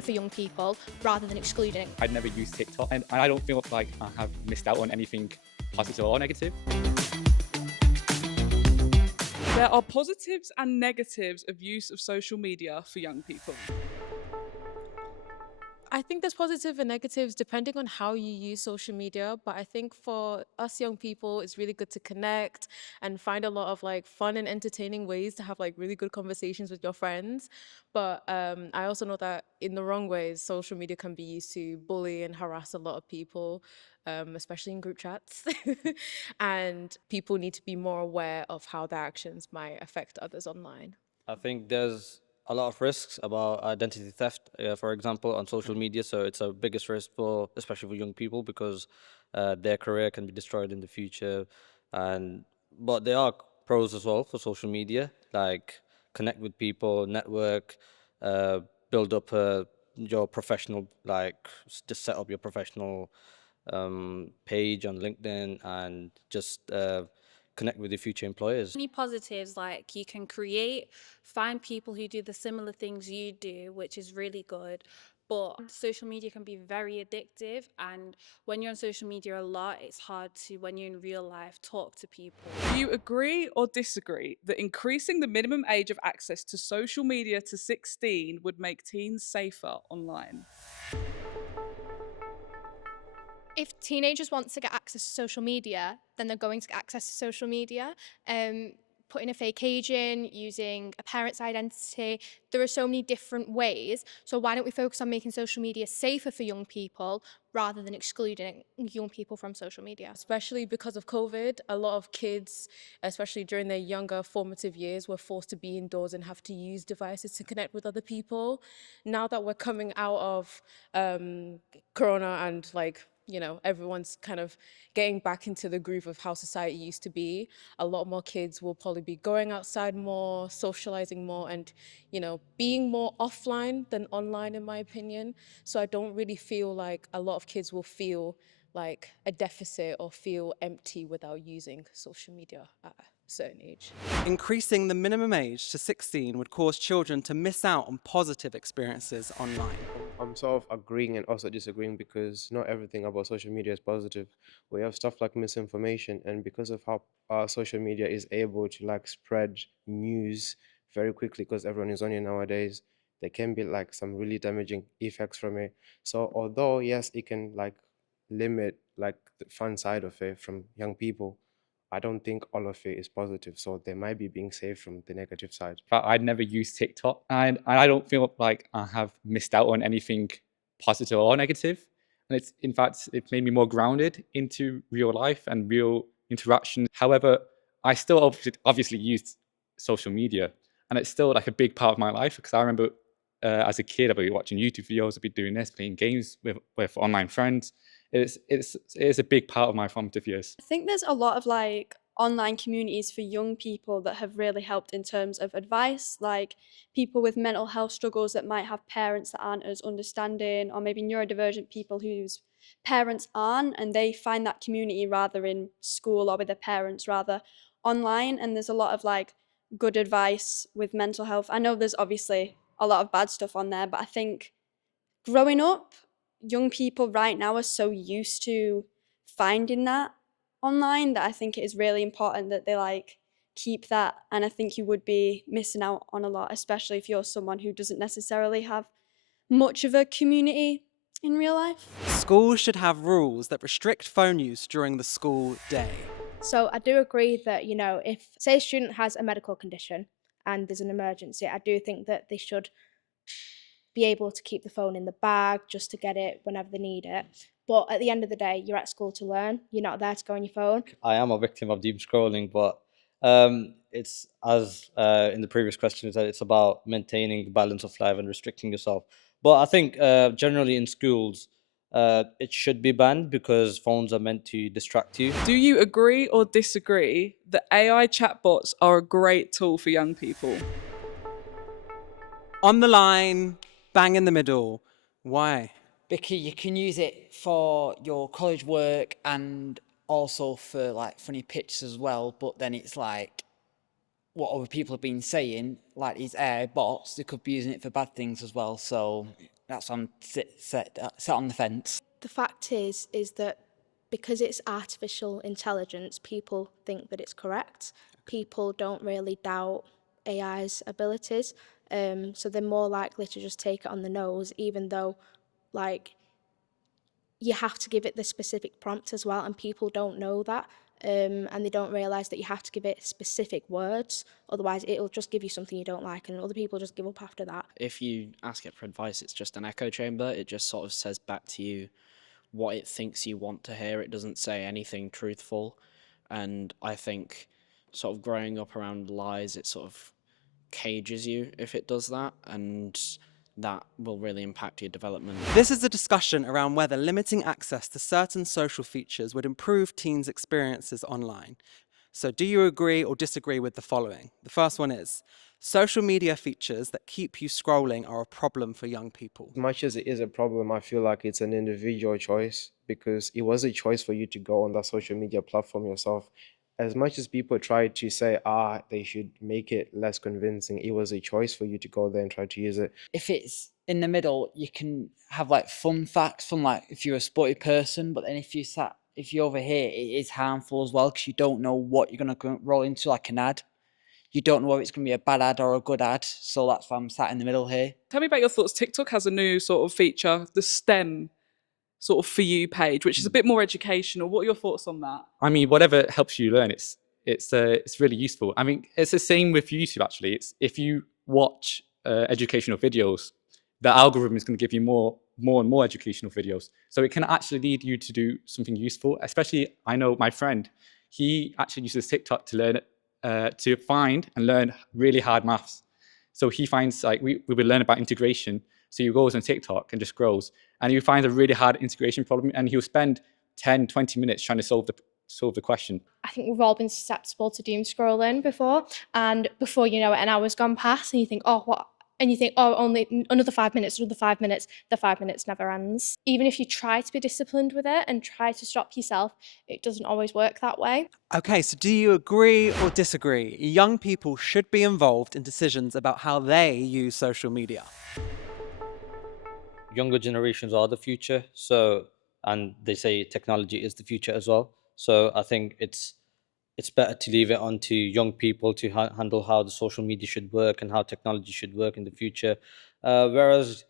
for young people rather than excluding. I'd never used TikTok, and I don't feel like I have missed out on anything positive or negative. There are positives and negatives of use of social media for young people. I think there's positive and negatives depending on how you use social media. But I think for us young people, it's really good to connect and find a lot of like fun and entertaining ways to have like really good conversations with your friends. But I also know that in the wrong ways, social media can be used to bully and harass a lot of people, especially in group chats. And people need to be more aware of how their actions might affect others online. I think there's a lot of risks about identity theft, for example, on social media. So it's a biggest risk for, especially for young people, because their career can be destroyed in the future. And but there are pros as well for social media, like connect with people, network, uh, build up your professional, like just set up your professional page on LinkedIn and just connect with your future employers. Many positives, like you can create, find people who do the similar things you do, which is really good. But social media can be very addictive, and when you're on social media a lot, it's hard to, when you're in real life, talk to people. Do you agree or disagree that increasing the minimum age of access to social media to 16 would make teens safer online? If teenagers want to get access to social media, then they're going to get access to social media. Putting a fake age in, using a parent's identity. There are so many different ways. So why don't we focus on making social media safer for young people rather than excluding young people from social media? Especially because of COVID, a lot of kids, especially during their younger formative years, were forced to be indoors and have to use devices to connect with other people. Now that we're coming out of Corona and everyone's kind of getting back into the groove of how society used to be, a lot more kids will probably be going outside more, socializing more, and being more offline than online, in my opinion. So I don't really feel like a lot of kids will feel like a deficit or feel empty without using social media at a certain age. Increasing the minimum age to 16 would cause children to miss out on positive experiences online. I'm sort of agreeing and also disagreeing because not everything about social media is positive. We have stuff like misinformation, and because of how social media is able to like spread news very quickly, because everyone is on it nowadays, there can be like some really damaging effects from it. So although yes, it can like limit like the fun side of it from young people, I don't think all of it is positive. So they might be being saved from the negative side. But I'd never used TikTok, and I don't feel like I have missed out on anything positive or negative. And it's, in fact, it's made me more grounded into real life and real interaction. However, I still obviously use social media, and it's still like a big part of my life, because I remember as a kid, I'd be watching YouTube videos, I'd be doing this, playing games with online friends. It's a big part of my formative years. I think there's a lot of like online communities for young people that have really helped in terms of advice, like people with mental health struggles that might have parents that aren't as understanding, or maybe neurodivergent people whose parents aren't, and they find that community rather in school or with their parents rather online. And there's a lot of like good advice with mental health. I know there's obviously a lot of bad stuff on there, but I think growing up, young people right now are so used to finding that online that I think it is really important that they like keep that. And I think you would be missing out on a lot, especially if you're someone who doesn't necessarily have much of a community in real life. Schools should have rules that restrict phone use during the school day. So I do agree that, if, say, a student has a medical condition and there's an emergency, I do think that they should be able to keep the phone in the bag just to get it whenever they need it. But at the end of the day, you're at school to learn. You're not there to go on your phone. I am a victim of deep scrolling, but it's as in the previous question, is that it's about maintaining the balance of life and restricting yourself. But I think generally in schools, it should be banned because phones are meant to distract you. Do you agree or disagree that AI chatbots are a great tool for young people? On the line, bang in the middle. Why? Because you can use it for your college work and also for like funny pictures as well. But then it's like what other people have been saying, like these AI bots, they could be using it for bad things as well. So That's why I'm set on the fence. The fact is that because it's artificial intelligence, people think that it's correct. People don't really doubt AI's abilities, so they're more likely to just take it on the nose, even though, like, you have to give it the specific prompt as well, and people don't know that, and they don't realise that you have to give it specific words, otherwise it'll just give you something you don't like, and other people just give up after that. If you ask it for advice, it's just an echo chamber. It just sort of says back to you what it thinks you want to hear. It doesn't say anything truthful. And I think sort of growing up around lies, it sort of cages you if it does that, and that will really impact your development. This is a discussion around whether limiting access to certain social features would improve teens' experiences online. So do you agree or disagree with the following? The first one is, social media features that keep you scrolling are a problem for young people. As much as it is a problem, I feel like it's an individual choice because it was a choice for you to go on that social media platform yourself. As much as people try to say, they should make it less convincing, it was a choice for you to go there and try to use it. If it's in the middle, you can have like fun facts from like if you're a sporty person, but then if you're over here, it is harmful as well because you don't know what you're going to roll into, like an ad. You don't know whether it's going to be a bad ad or a good ad, so that's why I'm sat in the middle here. Tell me about your thoughts. TikTok has a new sort of feature, the STEM sort of For You page, which is a bit more educational. What are your thoughts on that? I mean, whatever helps you learn, it's really useful. I mean, it's the same with YouTube actually. It's if you watch educational videos, the algorithm is going to give you more and more educational videos. So it can actually lead you to do something useful. Especially, I know my friend, he actually uses TikTok to learn to find and learn really hard maths. So he finds like we would learn about integration. So he goes on TikTok and just scrolls, and he finds a really hard integration problem, and he'll spend 10, 20 minutes trying to solve the question. I think we've all been susceptible to doom scrolling before, and before you know it, an hour's gone past, and you think, oh, what? And you think, oh, only another 5 minutes, another 5 minutes. The 5 minutes never ends. Even if you try to be disciplined with it and try to stop yourself, it doesn't always work that way. Okay, so do you agree or disagree? Young people should be involved in decisions about how they use social media. Younger generations are the future, and they say technology is the future as well. So I think it's better to leave it on to young people to handle how the social media should work and how technology should work in the future. Whereas,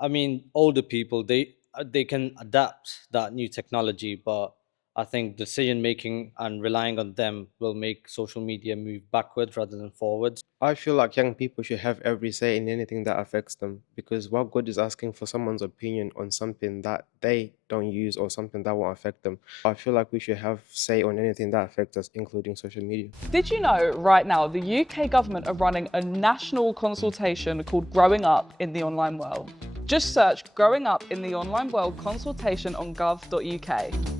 I mean, older people, they can adapt that new technology, but I think decision making and relying on them will make social media move backwards rather than forwards. I feel like young people should have every say in anything that affects them, because what good is asking for someone's opinion on something that they don't use or something that won't affect them? I feel like we should have say on anything that affects us, including social media. Did you know right now the UK government are running a national consultation called Growing Up in the Online World? Just search Growing Up in the Online World consultation on gov.uk.